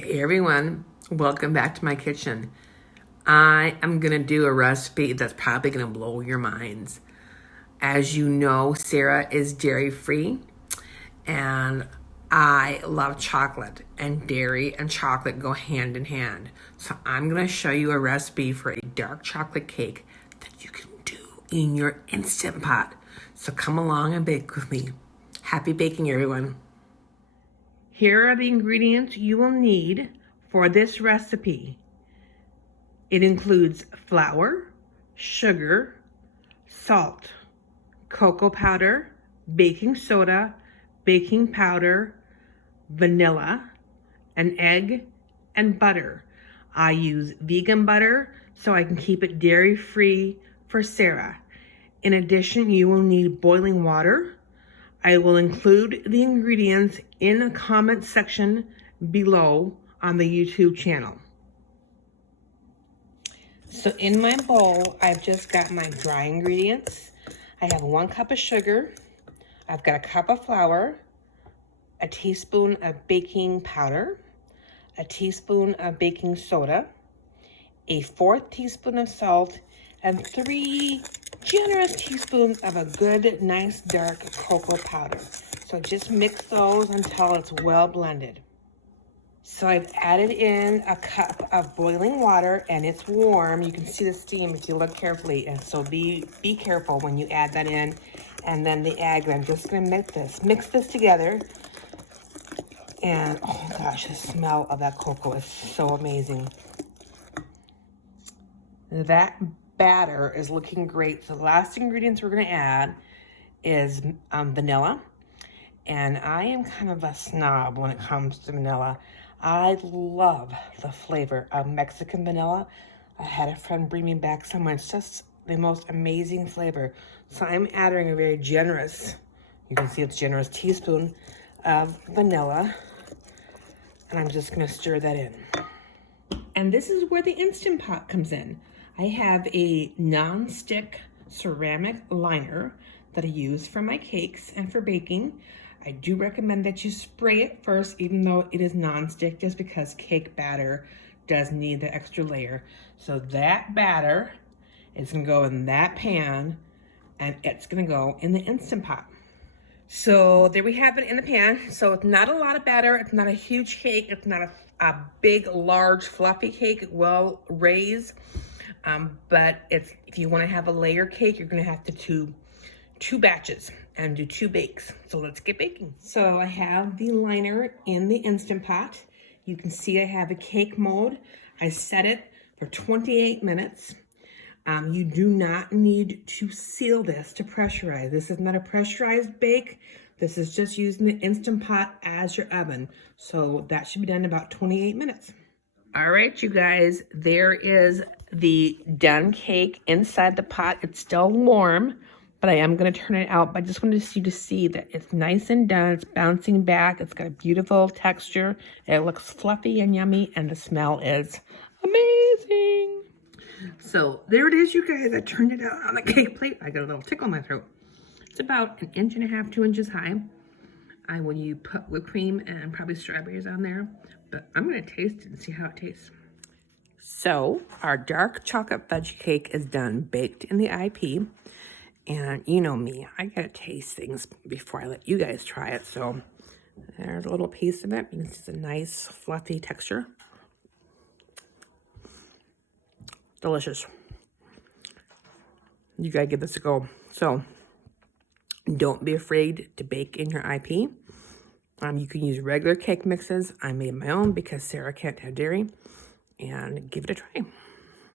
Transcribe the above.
Hey everyone, welcome back to my kitchen. I am gonna do a recipe that's probably gonna blow your minds. As you know, Sarah is dairy free and I love chocolate, and dairy and chocolate go hand in hand. So I'm gonna show you a recipe for a dark chocolate cake that you can do in your Instant Pot. So come along and bake with me. Happy baking, everyone. Here are the ingredients you will need for this recipe. It includes flour, sugar, salt, cocoa powder, baking soda, baking powder, vanilla, an egg, and butter. I use vegan butter so I can keep it dairy-free for Sarah. In addition, you will need boiling water. I will include the ingredients in the comment section below on the YouTube channel. So in my bowl, I've just got my dry ingredients. I have 1 cup of sugar. I've got a cup of flour, a teaspoon of baking powder, a teaspoon of baking soda, a 1/4 teaspoon of salt, and 3 generous teaspoons of a good, nice, dark cocoa powder. So just mix those until it's well blended. So I've added in a cup of boiling water and it's warm. You can see the steam if you look carefully. And so be careful when you add that in. And then the egg, I'm just gonna mix this together. And oh gosh, the smell of that cocoa is so amazing. That batter is looking great. So the last ingredients we're gonna add is vanilla. And I am kind of a snob when it comes to vanilla. I love the flavor of Mexican vanilla. I had a friend bring me back some. It's just the most amazing flavor. So I'm adding a very generous, you can see it's generous teaspoon of vanilla. And I'm just gonna stir that in. And this is where the Instant Pot comes in. I have a non-stick ceramic liner that I use for my cakes and for baking. I do recommend that you spray it first, even though it is non-stick, just because cake batter does need the extra layer. So that batter is gonna go in that pan and it's gonna go in the Instant Pot. So there we have it in the pan. So it's not a lot of batter, it's not a huge cake, it's not a big, large, fluffy cake, well raised. But if you want to have a layer cake, you're going to have to do 2 batches and do 2 bakes. So let's get baking. So I have the liner in the Instant Pot. You can see I have a cake mode. I set it for 28 minutes. You do not need to seal this to pressurize. This is not a pressurized bake. This is just using the Instant Pot as your oven. So that should be done in about 28 minutes. All right, you guys, there is the done cake inside the pot. It's still warm, but I am going to turn it out. But I just wanted you to see that it's nice and done. It's bouncing back. It's got a beautiful texture. It looks fluffy and yummy, and the smell is amazing. So there it is, you guys. I turned it out on the cake plate. I got a little tickle in my throat. It's about 1.5 inches, 2 inches high. I will put whipped cream and probably strawberries on there, but I'm gonna taste it and see how it tastes. So our dark chocolate fudge cake is done, baked in the IP. And you know me, I gotta taste things before I let you guys try it. So there's a little piece of it. You can see it's a nice fluffy texture. Delicious. You gotta give this a go. So don't be afraid to bake in your IP. You can use regular cake mixes. I made my own because Sarah can't have dairy. And give it a try.